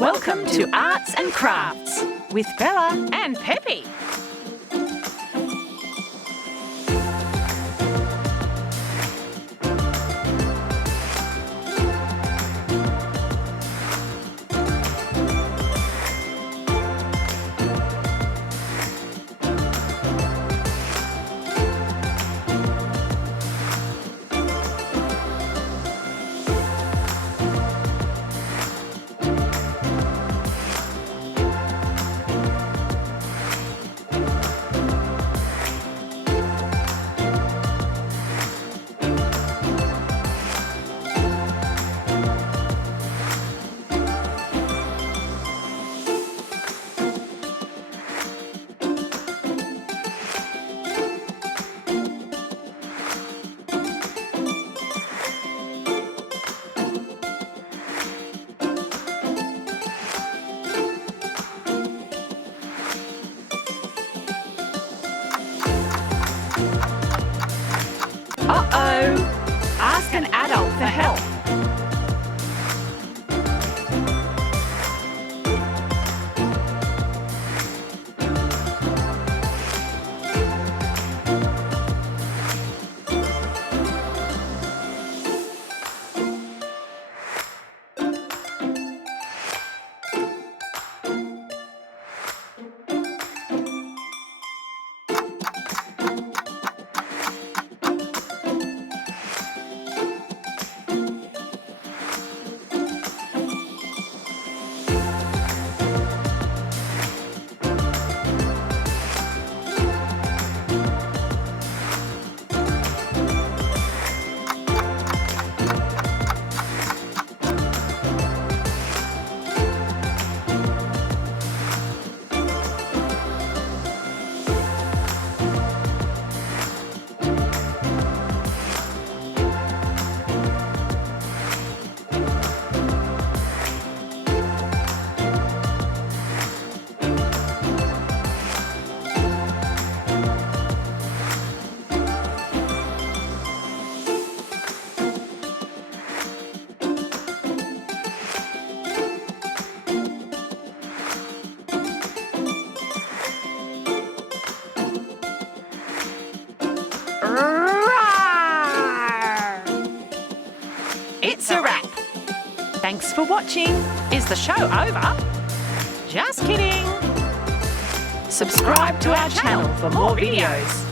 Welcome to Arts and Crafts with Bella and Pepe. Uh-oh! Ask an adult for help. Roaaaaar! It's a wrap. Thanks for watching. Is the show over? Just kidding. Subscribe to our channel for more videos.